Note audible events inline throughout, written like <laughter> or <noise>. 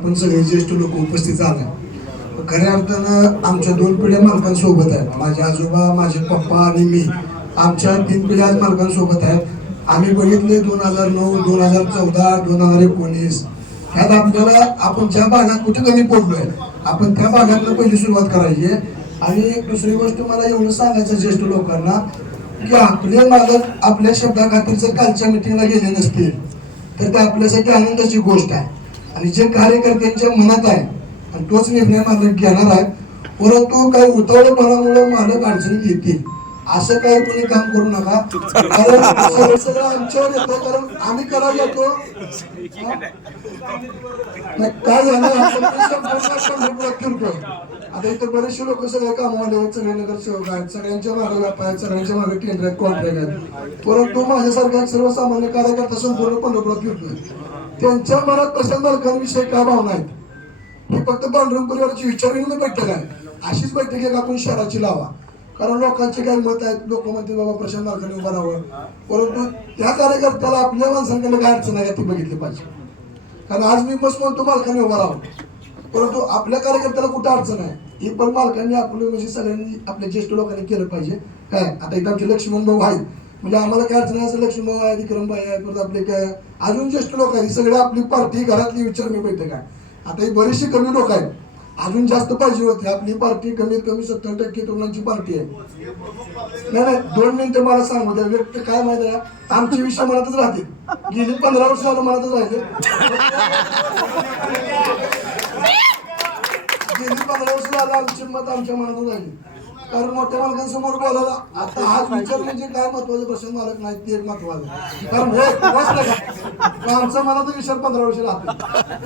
आपण सगळे ज्येष्ठ लोक उपस्थित झाले. खऱ्या अर्थानं आमच्या दोन पिढ्या मालकांसोबत आहेत. माझे आजोबा माझे पप्पा आणि मी. आमच्या तीन पिढ्या आज मालकांसोबत आहेत. आम्ही बघितले दोन हजार नऊ दोन हजार चौदा दोन हजार एकोणीस. ह्यात आपल्याला आपण ज्या भागात कुठे कमी पडलोय आपण त्या भागातनं पहिली सुरुवात करायची आहे. आणि दुसरी गोष्ट मला एवढं सांगायचं ज्येष्ठ लोकांना की आपले मालक आपल्या शब्दाखातीर जर कालच्या मिटिंगला गेले नसतील तर ते आपल्यासाठी आनंदाची गोष्ट आहे. आणि जे कार्यकर्त्यांच्या मनात आहे आणि तोच निर्णय मालक घेणार आहे परंतु काही उतावळेपणामुळे मालक अडचणीत येतील. असं काही कोणी काम करू नका. कारण सगळं आमच्यावर येतं कारण आम्ही करायला येतो नाही, काय झालं? आता इथं बरेचसे लोक सगळे कामवाले आहेत सगळे नगरसेवक आहेत सगळ्यांच्या मागे व्यापार आहेत सगळ्यांच्या मागे टेंडर आहेत कॉन्ट्रॅक्ट आहेत. परंतु माझ्यासारखा सर्वसामान्य कार्यकर्ता संपूर्ण पंढरपुरात फिरतोय. त्यांच्या मनात प्रशांत मालकांविषयी काय भावना आहेत? ही फक्त पांडुरंग परिवाराची विचारविनिमय बैठक आहे. अशीच बैठक एक आपण शहराची लावा. कारण लोकांचे काही मत आहेत लोक म्हणते बाबा प्रशांत मालकाने उभं राहावं. परंतु त्या कार्यकर्त्याला आपल्या माणसांकडे काय अडचण आहे ती बघितली पाहिजे. कारण आज मी मस्त म्हणतो मालकाने उभा राहावं. परंतु आपल्या कार्यकर्त्याला कुठं अडचण आहे? ही पण पालकांनी आपलं म्हणजे सगळ्यांनी आपल्या ज्येष्ठ लोकांनी केलं पाहिजे. काय? आता इथं आमचे लक्ष्मण भाऊ आहेत. म्हणजे आम्हाला काय अडचण आहे असं लक्ष्मण भाऊ आहे विक्रमभाई आहे परत आपले काय? अजून ज्येष्ठ लोक आहेत. सगळे आपली पार्टी घरातली विचार मी बैठक आहे. आता ही बरीचशी कमी लोक आहेत. अजून जास्त पाहिजे होते. आपली पार्टी कमीत कमी सत्तर टक्के तरुणांची पार्टी आहे. नाही नाही दोन मिनिटं मला सांगू द्या. व्यक्त काय माहिती आहे? आमचे विषय मनातच राहतील. गेली पंधरा वर्ष झालं मनातच राहिले. गेली पंधरा वर्ष झालं आमची मत आमच्या मनातच राहिली कारण मोठ्या मालकांसमोर बोलायला आता हाच विचार म्हणजे काय महत्वाचं प्रश्न मालक नाही ते एक महत्वाचं कारण हे आमचा मनाचा विचार पंधरा वर्ष राहतो.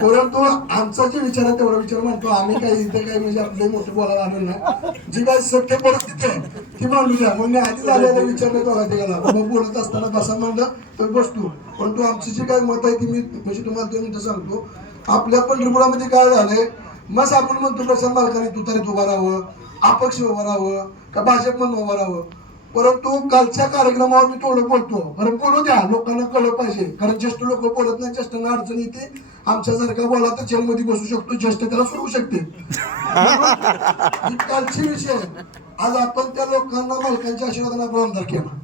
परंतु आमचा जे विचार आहे तेवढा विचार म्हणतो आम्ही काही इथे काही म्हणजे आपले मोठे बोलायला आलो नाही. जी काय सत्य परिस्थिती आहे ती मांडू द्या. म्हणजे आधी झालेला विचार नाही तो ते गेला मग बोलत असताना बसा म्हणलं तर बसतो. परंतु आमची जी काय मत आहे ती मी म्हणजे तुम्हाला दोन मिनिटं सांगतो. आपल्या पंढरपुरामध्ये काय झालंय मग आपण म्हणतो प्रशांत मालकाने तुतारीत उभा राहावं अपक्ष उभं राहावं का भाजप म्हणून उभं राहावं? परंतु कालच्या कार्यक्रमावर मी थोडं बोलतो. कारण बोलू द्या लोकांना कळलं पाहिजे. कारण ज्येष्ठ लोक बोलत नाही ज्येष्ठांना अडचण येते. आमच्यासारखा बोला तर जेलमध्ये बसू शकतो ज्येष्ठ त्याला सोडू शकते. <laughs> कालची विषय. आज आपण त्या लोकांना मालकांच्या आशीर्वादाने आपण आमदार केला.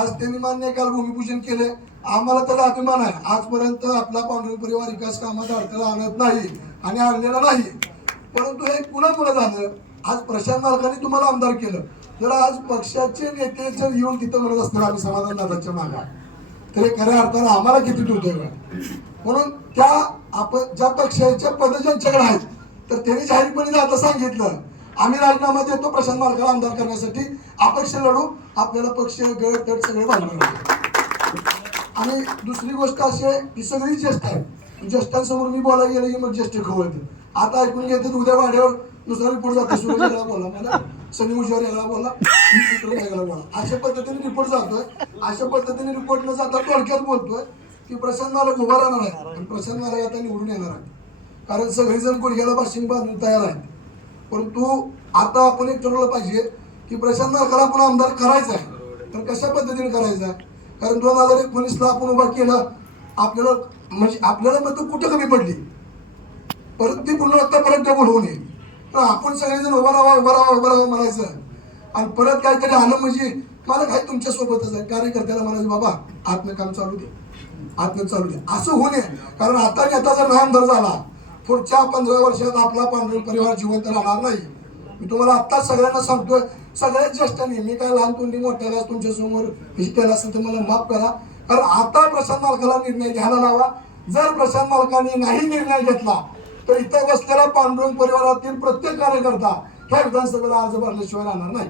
आज त्यांनी मान्य काल भूमिपूजन केले. आम्हाला त्याला अभिमान आहे. आजपर्यंत आपला पांढरी परिवार विकास कामात अडथळा आणत नाही आणि आणलेला नाही. परंतु हे कुणामुळे झालं. आज प्रशांत मालकांनी तुम्हाला आमदार केलं. जर आज पक्षाचे नेते जर येऊन तिथं म्हणत असतील आम्ही समाधान दादाच्या मागा तर हे खऱ्या अर्थानं आम्हाला किती दुर्दैव म्हणून त्या आपण ज्या पक्षाच्या पद ज्यांच्याकडे आहेत तर त्यांनी जाहीरपणे आता सांगितलं आम्ही राजीनामा देतो प्रशांत मालकाला आमदार करण्यासाठी. अपक्ष लढू. आपल्याला पक्ष गट तट सगळे बांधणार आणि दुसरी गोष्ट अशी आहे की सगळी ज्येष्ठ आहे ज्येष्ठांसमोर मी बोलायला गेलं की मग ज्येष्ठ खवळते आता ऐकून घेते उद्या वाड्यावर दुसरा रिपोर्ट जातो. सूरज याला बोला मला सनी मुजवर याला बोला याला बोला. अशा पद्धतीने रिपोर्ट जातोय. अशा पद्धतीने रिपोर्ट न जाता थोडक्यात बोलतोय की प्रशांत मालक उभा राहणार आहे आणि प्रशांत मालक आता निवडून येणार आहे. कारण सगळेजण गुडघ्याला बाशिंग बांधून तयार आहेत. परंतु आता आपण एक ठरवलं पाहिजे की प्रशांत नारकाला आपण आमदार करायचा आहे. तर कशा पद्धतीने करायचा आहे? कारण दोन हजार एकोणीसला आपण उभा केलं. आपल्याला म्हणजे आपल्याला मत कुठं कमी पडली? परत ती पूर्ण आत्तापर्यंत परत डबल होऊ नये पण आपण सगळेजण उभा राहा उभा राहा उभा राहा म्हणायचं. आणि परत काहीतरी आलं म्हणजे मला काय तुमच्या सोबतच आहे? कार्यकर्त्याला म्हणायचं बाबा आत्मकाम चालू दे. आत्म चालू दे. असं होऊ नये. कारण आता नेता जर नाही झाला पुढच्या पंधरा वर्षात आपला पांढरा परिवार जिवंत राहणार नाही. मी तुम्हाला आत्ताच सगळ्यांना सांगतोय सगळ्यात ज्येष्ठांनी मी काय लहान कोणी मोठ्याला तुमच्यासमोर हे केलं असेल तर मला माफ करा. कारण आता प्रशांत मालकाला निर्णय घ्यायला लावा. जर प्रशांत मालकाने नाही निर्णय घेतला तर इथं बसलेला पांडुरंग परिवारातील प्रत्येक कार्यकर्ता ह्या विधानसभेला अर्ज भरल्याशिवाय राहणार नाही.